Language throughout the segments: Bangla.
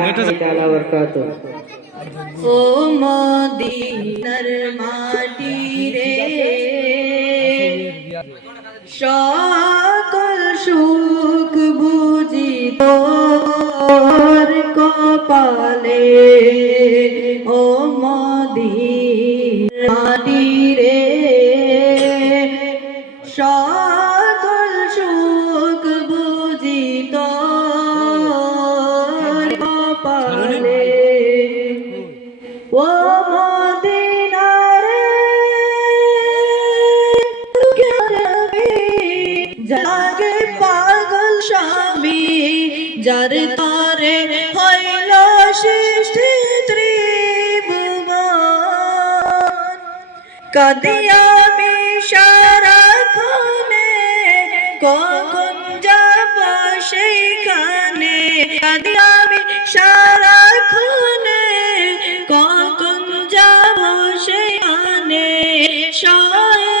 তাআলা বারাকাতুহু। ও মদিনার মাটি রে সকল সুখ বুঝি তোর কপালে। ও মদিনার মাটি রে সকল সুখ বুঝি তোর কপালে। ও মদিনারে জাগে পাগল স্বামী যার তারে হইল সৃষ্টি ত্রিভুবন। কাঁদি আমি সারাক্ষণে কখন যাব সেইখানে। কাঁদি আমি সারাক্ষণে কখন যাব সেইখানে। সয়ে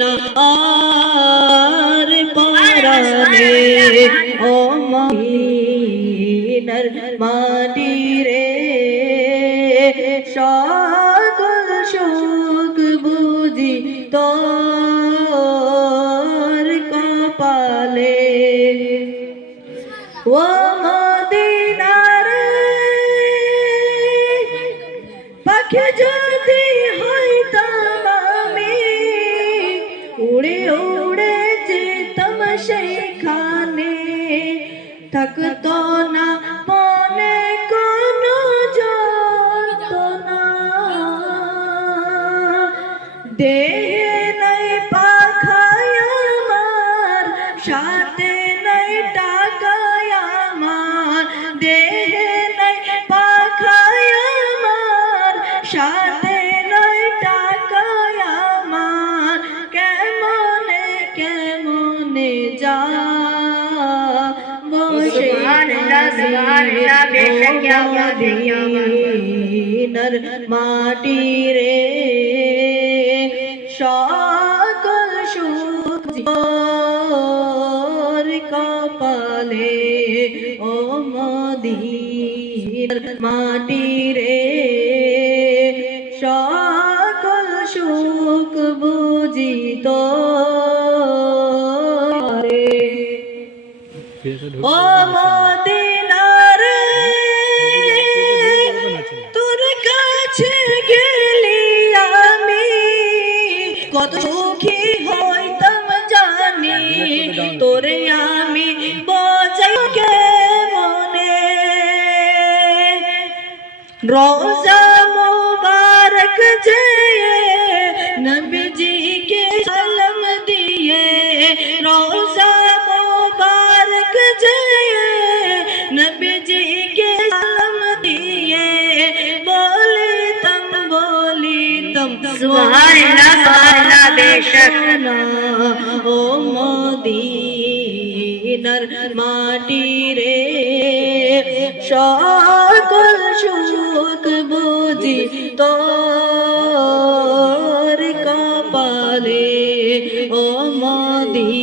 না আর পরানে। ও মদিনার মাটি রে সকল সুখ বুঝি তোর কপালে। ও মদিনার পাখি যদি হইতাম আমি উড়ে উড়ে যেতাম সেইখানে। থাকতো না মনে কোনো যন্ত্রণা, দেহে নাই পাখায় আমার, সাথে নাই টাকায় আমার। দেহে নাই পাখায় আমার, সাথে নাই টাকায় আমার। কেমনে কেমনে যা মদিনার মাটি রে সকল সুখ তোর কপালে। ও মদিনার মাটি রে সকল সুখ বুঝি তোরে। ও মদিনার তোর কাছে গেলি আমি কত সুখী হইতাম জানি। তোরে আমি বোঝাই কেমনে। রোজা মুবারক যেয়ে নবীজিকে সালাম দিয়ে। রোজা মুবারক যেয়ে নবীজিকে সালাম দিয়ে বলিতাম সুবহানাল্লাহ সুবহানাল্লাহ বেশক না। ও মদিনার মাটি রে সকল সুখ বুঝি তোর কপালে। ও মদিনার